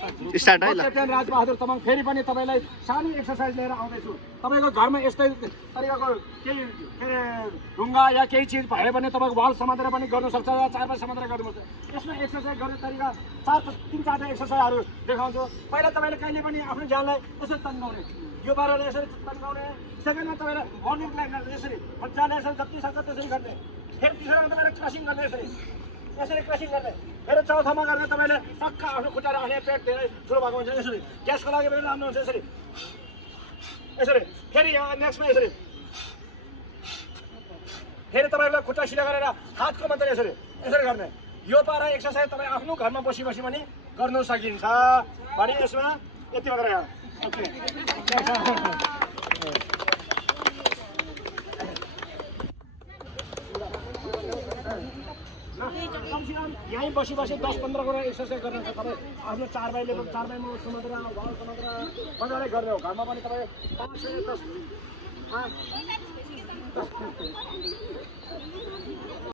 Start है ल captain Rajbahadur Tamang फेरि पनि तपाईँलाई सानो एक्सर्साइज लिएर आउँदैछु। तपाईँको घरमा यस्तै तरिकाको केही के अरे ढुङ्गा या केही चिज भयो भने तपाईँको वाल समातेर पनि गर्नु सक्छ या चारपाई समातेर गर्नुपर्छ। यसमा एक्सर्साइज गर्ने तरिका 3-4टा एक्सर्साइजहरू देखाउँछु। पहिला तपाईँले कहिले पनि आफ्नो ज्यानलाई यसरी तन्काउने, यो पाराले यसरी तन्काउने। सेकेन्डमा तपाईँले वार्निङ लाइन यसरी मजाले यसरी जति सक्छ त्यसरी गर्ने। फेरि तेस्रोमा तपाईँले क्रसिङ गर्ने, यसरी क्रसिङ गर्ने। फेरि चौथोमा गर्ने तपाईँले टक्क आफ्नो खुट्टा राख्ने, पेट धेरै ठुलो भएको हुन्छ यसरी, ग्यासको लागि पनि राम्रो हुन्छ यसरी यसरी। फेरि यहाँ नेक्स्टमा यसरी फेरि तपाईँलाई खुट्टा सिधा गरेर हातको मात्रै यसरी यसरी गर्ने। यो पारा एक्सर्साइज तपाईँ आफ्नो घरमा बसी बसी पनि गर्नु सकिन्छ। भने यसमा यति मात्र यहाँ ओके। कमसेकम यहीँ बसी बसी 10-15 कुरा एक्सर्साइज गर्नु छ। तपाईँ आफ्नो 4x समातेर वाल समातेर मजाले गर्ने हो। घरमा पनि तपाईँ 5 से 10